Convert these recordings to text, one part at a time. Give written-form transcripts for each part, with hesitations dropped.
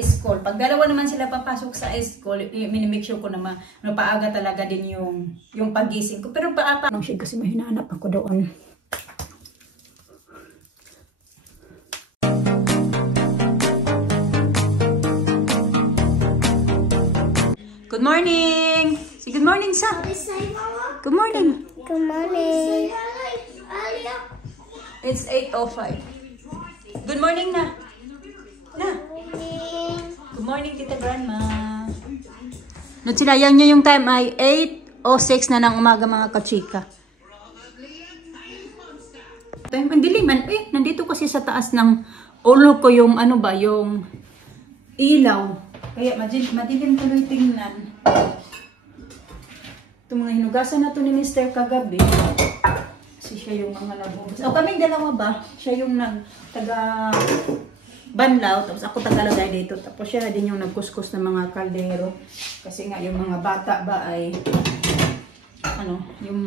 school. Pag dalawa naman sila papasok sa school, minimake sure ko na paaga talaga din yung pagising ko. Pero paapa kasi may hinahanap ako doon. Good morning! Say good morning, Sa. Good morning. Good morning. It's 8:05. Good morning na. Na. Good morning, Tita Grandma. No, sinayan nyo yung time ay 8:06 na ng umaga, mga kachika. Time pandiliman. Nandito kasi sa taas ng ulo ko yung ano ba, yung ilaw. Kaya madilim tuloy tingnan. Itong mga hinugasan na to ni Mr. kagabi. Kasi siya yung mga nabugas. O kaming dalawa ba? Siya yung taga banlaw. Tapos ako tagalagay dito. Tapos siya din yung nagkuskus ng mga kaldero. Kasi nga yung mga bata ba ay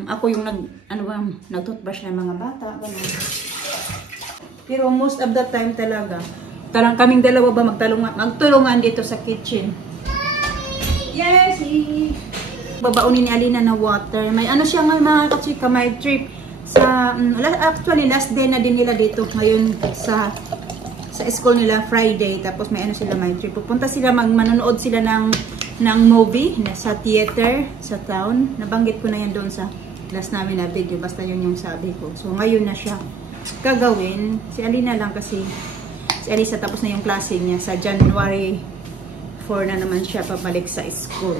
ako yung nag-toothbrush ng mga bata. Ganun. Pero most of the time talaga, kaming dalawa ba magtulungan dito sa kitchen. Yes! Babaunin ni Alina na water. May ano siya ngayon, mga kachika, may trip sa actually last day na din nila dito ngayon sa school nila Friday. Tapos may may trip. Pupunta sila manonood sila ng movie sa theater sa town. Nabanggit ko na yan doon sa class namin na video. Basta yun yung sabi ko. So ngayon na siya gagawin. Si Alina lang kasi si Alisa tapos na yung klase niya. Sa January 4 na naman siya pabalik sa school.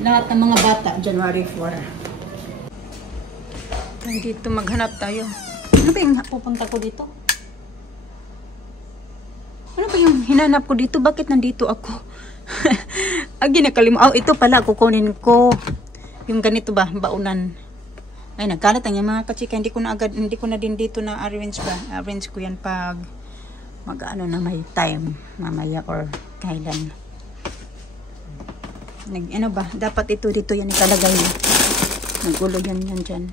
Lahat ng mga bata, January 4. Nandito maghanap tayo. Ano ba yung pupunta ko dito? Ano ba yung hinanap ko dito? Bakit nandito ako? Agi nakalimutan. Ito pala, kukunin ko. Yung ganito ba? Baunan. Ay, nagkalat ang mga kachika. Hindi ko na din dito na arrange ba? Arrange ko yan pag mag-ano na may time. Mamaya or kailan. Ano ba? Dapat ito dito yan ikalagay. Nagulo yan dyan.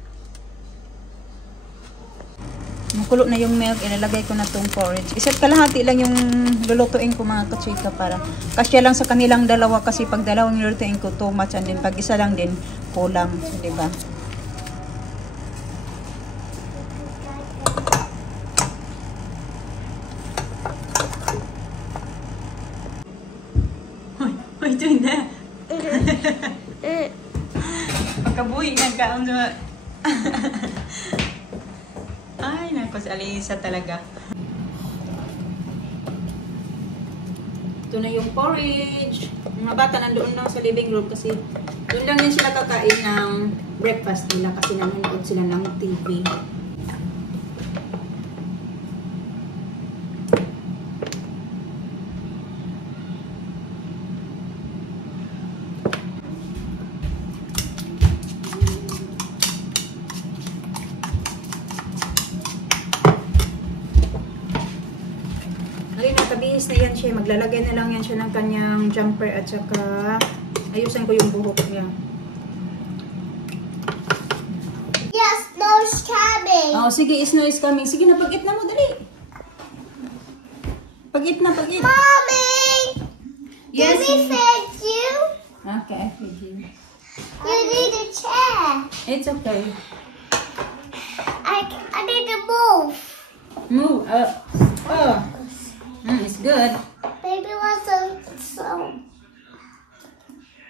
Makulo na yung milk. Ilalagay ko na tong porridge. Isa't kalahati lang yung lulutuin ko, mga kachika, para kasya lang sa kanilang dalawa. Kasi pag dalawang lulutuin ko, too much. And then pag isa lang din, kulang. So, diba? Hoy, doing that. Pagkabuhi na ka. Ay, nako, si Alisa talaga. Ito na yung porridge. Mga bata nandoon lang sa living room kasi doon lang yan sila kakain ng breakfast nila kasi nanonood sila ng TV. Nakabihis na yan siya. Maglalagay na lang yan siya ng kanyang jumper at saka ayusin ko yung buhok niya. Yes, snow is coming. Oh, sige, snow is coming. Sige na, pag-it na mo, dali. Pag-it na, pag-it. Mommy! Yes. Did we feed you? Okay, I feed you. You need a chair. It's okay. I need to move. Move. It's good. Baby wants some.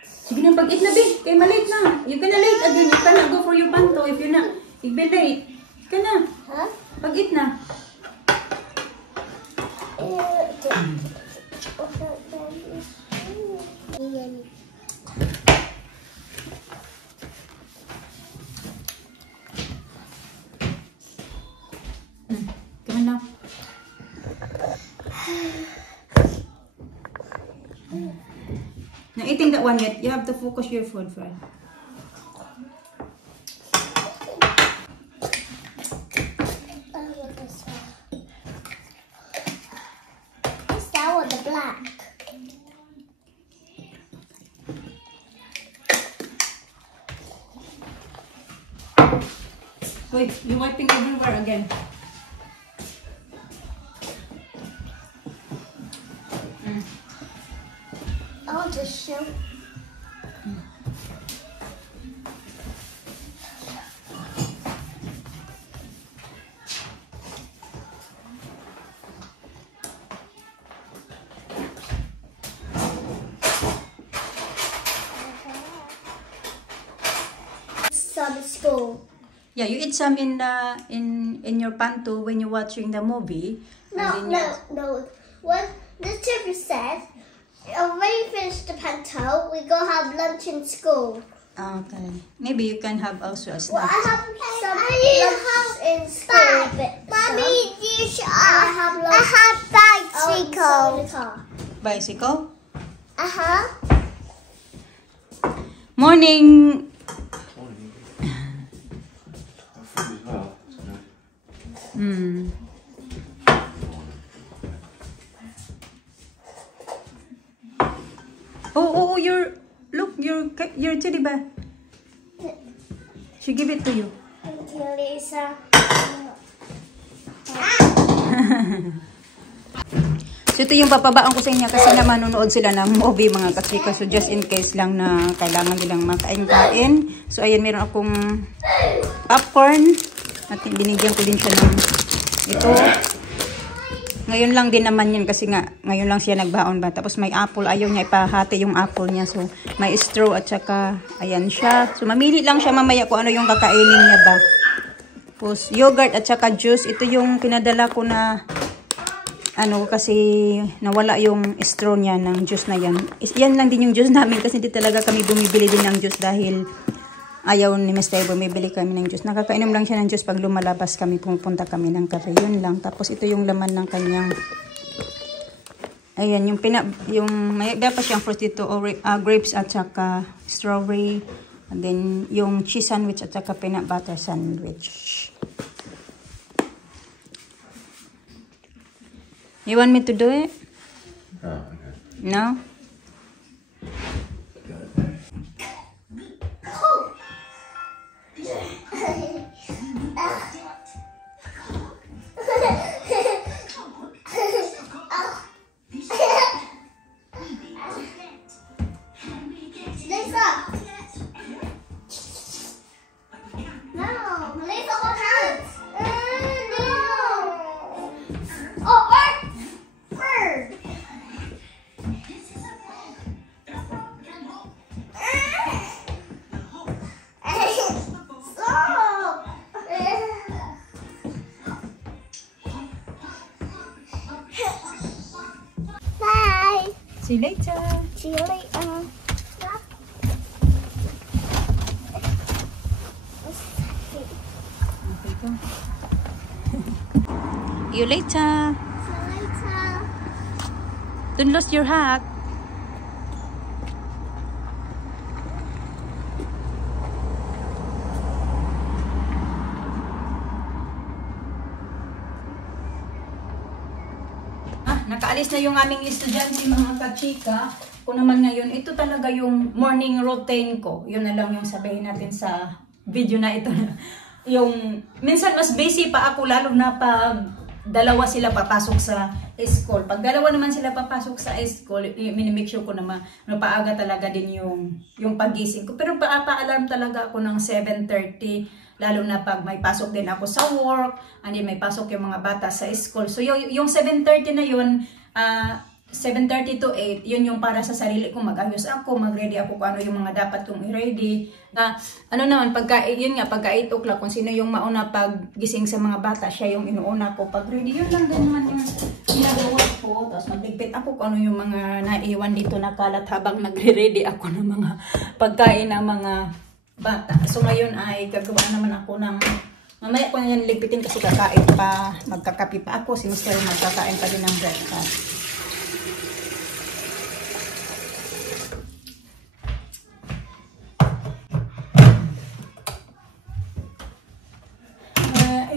Sige na, pag-it na, babe. Kaya malate na. You gonna late again. You cannot go for your panto if you're not. You'll be late. Ka na. Huh? Pag-it na. Come on now. Now eating that one yet, you have to focus your food first. That one, the black. Wait, you're wiping everywhere again. Yeah, you eat some in the in your panto when you're watching the movie. No, no. What the teacher said, when we finish the panto, we go have lunch in school. Okay. Maybe you can have also a Well, snack. I have some lunch in school. Mommy, I have bicycle. Bicycle? Uh-huh. Morning. Food as well. Hmm. Oh, your teddy bear. She give it to you. Thank you, Lisa. So ito yung papabaon ko sa inyo kasi na manonood sila ng movie mga kachika. So just in case lang na kailangan nilang makain-kain. So ayan, meron akong popcorn. At binigyan ko din siya ng ito. Ngayon lang din naman yan kasi nga ngayon lang siya nagbaon ba. Tapos may apple. Ayaw niya ipahati yung apple niya. So may straw at saka ayan siya. So mamili lang siya mamaya kung ano yung kakainin niya ba. Tapos yogurt at saka juice. Ito yung pinadala ko na ano kasi nawala yung straw niya ng juice na yan. Yan lang din yung juice namin kasi hindi talaga kami bumibili din ng juice dahil ayaw ni Mr. bumibili kami ng juice. Nakakainom lang siya ng juice pag lumalabas kami, pumunta kami ng cafe. Yun lang. Tapos ito yung laman ng kanyang ayan, yung may dapat siyang fruit dito, grapes at saka strawberry. And then yung cheese sandwich at saka peanut butter sandwich. You want me to do it? Oh, okay. No? Lisa. No, Lisa, hold hands. No. Oh, bird. Stop. Bye. See you later. See you later. Okay po. See you later. See you later. Don't lose your hat. Nakaalis na yung aming estudyante mga kachika. Kung naman ngayon, ito talaga yung morning routine ko. Yun na lang yung sabihin natin sa video na ito. Yung minsan mas busy pa ako lalo na pag dalawa sila papasok sa school. Pag dalawa naman sila papasok sa school, minimake sure ko na paaga talaga din yung pagising ko. Pero paalarm talaga ako ng 7:30. Lalo na pag may pasok din ako sa work, and then may pasok yung mga bata sa school. So yung 7:30 na yun, 7:30 to 8, yun yung para sa sarili ko. Mag-ayos ako, mag-ready ako kung ano yung mga dapat kong i-ready. Ano naman, yun nga, pagka 8 o'clock, kung sino yung mauna paggising sa mga bata, siya yung inuuna ko. Pag-ready, yun lang din naman yung ginagawa ko. Tapos magligpit ako kung ano yung mga naiwan dito na kalat habang nagre-ready ako ng mga pagkain ng mga bata. So ngayon ay gagawa naman ako ng mamaya ko na yan ligpitin kasi kakain pa, magkakapi pa ako. Si Mr. magkakain pa din ng breakfast.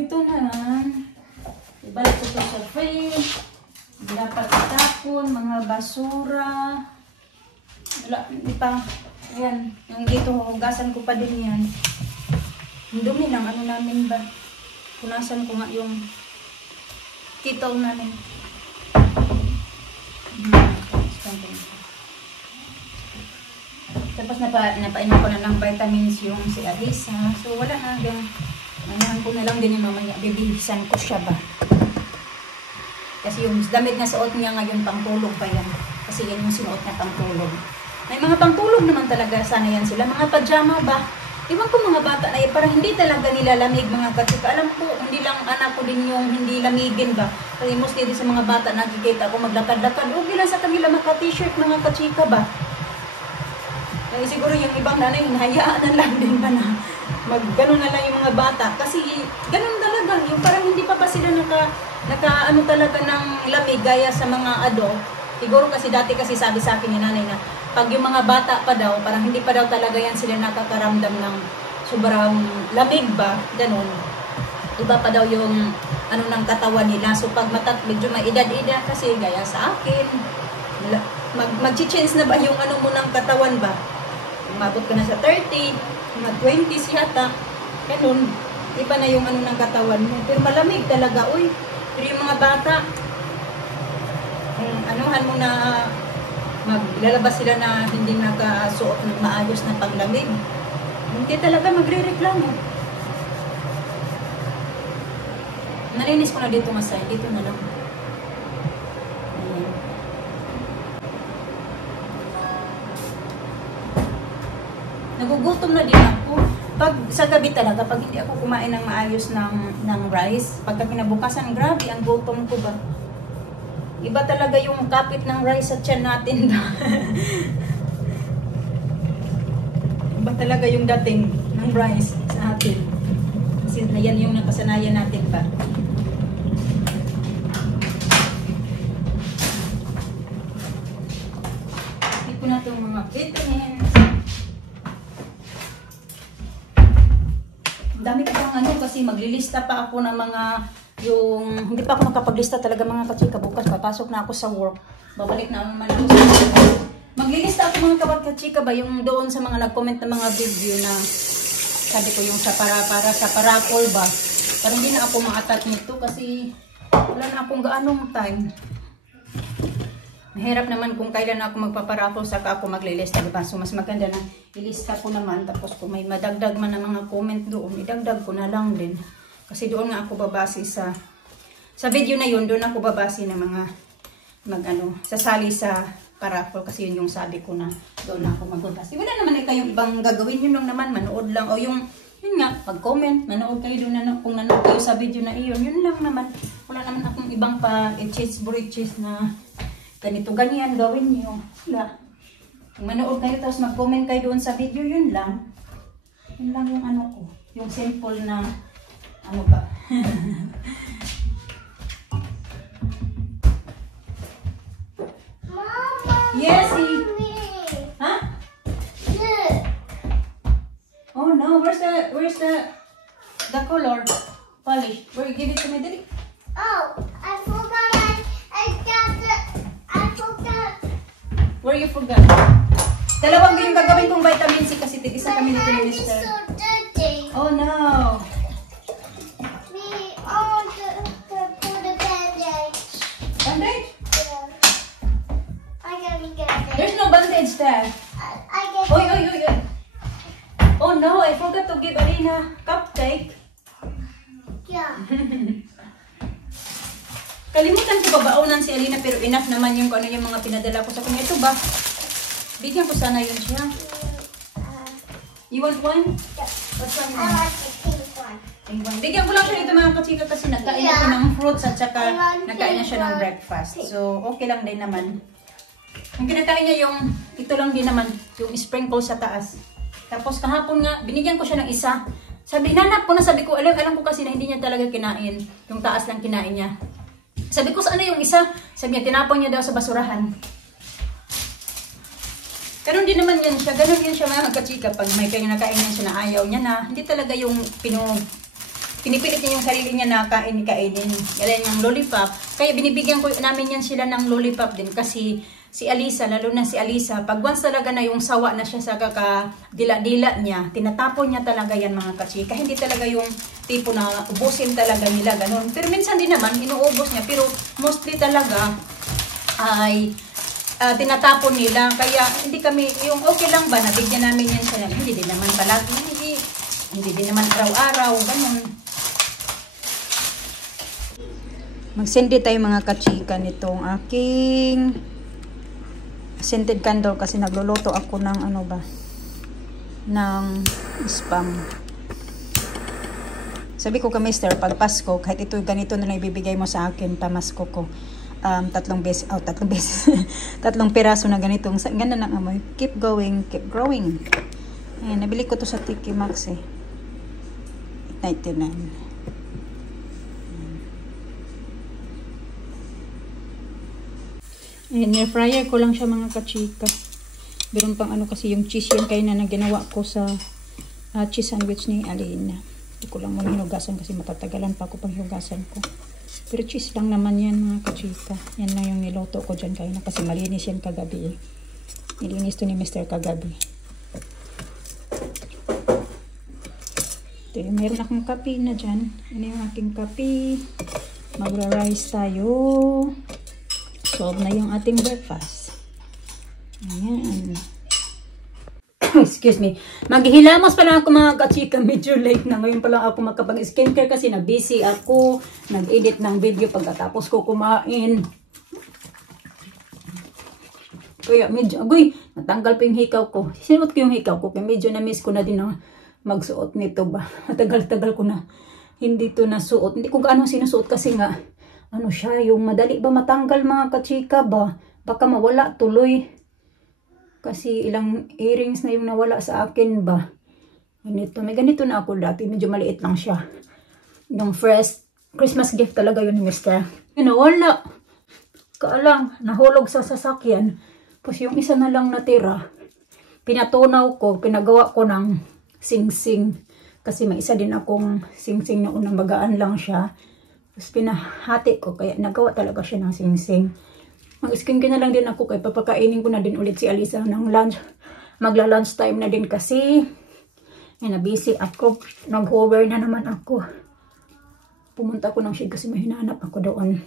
Ito na. Ibalik ko ito sa fridge. Dapat itapon, mga basura. Wala, hindi pa. Ayan, yung dito, hugasan ko pa din yan. Yung dumi ng ano namin ba? Punasan ko nga yung kettle namin. Tapos napainom ko na ng vitamins yung si Alisa. So wala na hanggang manahan ko na lang din yung mamaya. Bibihisan ko siya ba? Kasi yung damit na suot niya ngayon pangtulog pa yan. Kasi yan yung sinuot niya pangtulog. May mga pangtulog naman talaga sana yan sila. Mga pajama ba? Iwan ko mga bata na parang hindi talaga nilalamig mga kachika. Alam ko, hindi lang anak ko din yung hindi lamigin ba. Kasi mostly din sa mga bata nakikita ko maglakad-lakad. Okay lang sa kanila maka-t-shirt mga kachika ba. Eh, siguro yung ibang nanay, hinahayaan na lang din ba na mag-ganon na lang yung mga bata. Kasi ganon talaga. Yung parang hindi pa sila ano talaga ng lamig gaya sa mga adult. Siguro kasi dati kasi sabi sa akin ni nanay na pag yung mga bata pa daw, parang hindi pa daw talaga yan sila nakakaramdam ng sobrang lamig ba, ganun. Iba pa daw yung ano ng katawan nila. So pag medyo may edad-edad kasi gaya sa akin, mag-change na ba yung ano mo ng katawan ba? Umabot ka na sa 30, mga 20s yata, ganun. Iba na yung ano ng katawan mo. Pero malamig talaga, uy. Pero yung mga bata, anuhan mo na maglalabas sila na hindi nakasuot ng maayos na panglamig. Hindi talaga magre-reklamo. Nalinis ko na dito masay. Dito na lang. Ayan. Nagugutom na din ako. Pag sa gabi talaga, pag hindi ako kumain ng maayos ng rice, pagka kinabukasan, grabe ang gutom ko ba. Iba talaga yung kapit ng rice sa tiyan natin. Iba talaga yung dating ng rice sa atin. Kasi yan yung nakasanayan natin pa. Ikit ko na itong mga vitamins. Dami ko pang ano kasi maglilista pa ako ng mga hindi pa ako makapaglista talaga mga kachika. Bukas papasok na ako sa work. Babalik na naman ako sa work. Maglilista ako mga kachika ba yung doon sa mga nag-comment ng mga video na sabi ko yung sa para sa parapol ba. Parang hindi na ako ma-attach nito kasi wala na akong gaanong time. Mahirap naman kung kailan ako magpaparapol saka ako maglilista, diba? So mas maganda na ilista ko naman tapos kung may madagdag man ng mga comment doon, idagdag ko na lang din. Kasi doon nga ako babase sa video na yun, doon ako babase ng mga sasali sa parapol kasi yun yung sabi ko na doon ako magbabase. Wala naman kayong ibang gagawin, yun lang naman, manood lang o yun nga, pag-comment, manood kayo doon na kung nanood kayo sa video na iyon, yun lang naman. Wala naman akong ibang pa-cheese na ganito, ganyan, gawin nyo. Wala. Kung manood kayo tapos mag-comment kayo doon sa video, yun lang. Yun lang yung ano ko, yung simple na ano ba? Mama, Yes, mommy. Huh? Look. Oh no, where's the color polish? Where you give it to me, Daddy? Oh, I forgot. I forgot. Where you forgot? Dalawang yung gagawin kong vitamin C kasi tig-isa kami dito ni It's Mr. so dirty. Oh no. Me, oh, for the bandage. Bandage? Yeah. I gotta get it. There's no bandage there. I get Oy. Oh no, I forgot to give Alina cupcake. Yeah. Kalimutan ko babaunan si Alina pero enough naman yung ano yung mga pinadala ko sa kanya. Ito ba? Bigyan ko sana yun siya. You want one? Yeah. What's one? I like the pink one. Bigyan ko lang siya dito mga kachika kasi nagkain ako ng fruits at saka nagkain na siya ng breakfast. So, okay lang din naman. Ang kinakain niya yung, ito lang din naman, yung sprinkle sa taas. Tapos kahapon nga, binigyan ko siya ng isa. Sabi, hinanap ko na, sabi ko, alam ko kasi na hindi niya talaga kinain. Yung taas lang kinain niya. Sabi ko, saan na yung isa? Sabi niya, tinapon niya daw sa basurahan. Ganun din naman yan siya. Ganun yan siya mga kachika. Pag may kinakain niya siya na ayaw niya na, hindi talaga yung pinipilit niya yung sarili niya na kainin. Yan yung lollipop. Kaya binibigyan ko namin yan sila ng lollipop din kasi si Alisa, lalo na si Alisa, pag once talaga na yung sawa na siya sa kakadila-dila niya, tinatapon niya talaga yan mga kachika. Hindi talaga yung tipo na ubusin talaga nila, ganun. Pero minsan din naman, inuubos niya. Pero mostly talaga ay tinatapon nila. Kaya hindi kami, yung okay lang ba, nabigyan namin yan siya. Hindi din naman palagi, hindi din naman araw-araw, ganun. Magsindi tayo mga kachika nitong aking scented candle kasi nagluluto ako ng ano ba, ng spam. Sabi ko ka mister, pag Pasko, kahit ito ganito na lang ibibigay mo sa akin, pamasko ko. 3 beses, tatlong piraso na ganitong, ganda ng amoy. Keep going, keep growing. Ayan, nabili ko to sa Tiki Max eh. 99. Ayan, air fryer ko lang siya mga kachika. Meron pang ano kasi yung cheese yun kayo na ginawa ko sa cheese sandwich ni Alina. Hindi ko lang muna hinugasan kasi matatagalan pa ako pang hinugasan ko. Pero cheese lang naman yan mga kachika. Yan lang yung niloto ko dyan kayo na kasi malinis yan kagabi eh. Nilinis to ni Mr. kagabi. Ito yung meron akong kape na dyan. Ano yung aking kape. Magra-rice tayo. Solve na yung ating breakfast. Ayan. Excuse me. Maghihilamos pa lang ako mga kachika. Medyo late na. Ngayon pa lang ako makapag-skincare kasi na-busy ako. Nag-edit ng video pagkatapos ko kumain. Kaya medyo, agoy, natanggal pa yung hikaw ko. Sinuot ko yung hikaw ko. Kaya medyo na-miss ko na din na magsuot nito ba. Matagal-tagal ko na hindi to nasuot. Hindi ko gaano sinusuot kasi nga, ano siya, yung madali ba matanggal mga kachika ba? Baka mawala tuloy. Kasi ilang earrings na yung nawala sa akin ba. Ganito. May ganito na ako dati. Medyo maliit lang siya. Yung first Christmas gift talaga yun ni Mr. Yun, nawala. Kaalang, nahulog sa sasakyan. Tapos yung isa na lang natira. Pinatunaw ko, pinagawa ko ng sing-sing. Kasi may isa din akong sing-sing na unang bagaan lang siya. Tapos pinahati ko. Kaya nagawa talaga siya ng sing-sing. Mag-skincare na lang din ako kaya papakainin ko na din ulit si Alisa ng lunch. Magla-lunch time na din kasi. Yan, busy ako. Nag-hover na naman ako. Pumunta ko ng shade kasi may hinahanap ako doon.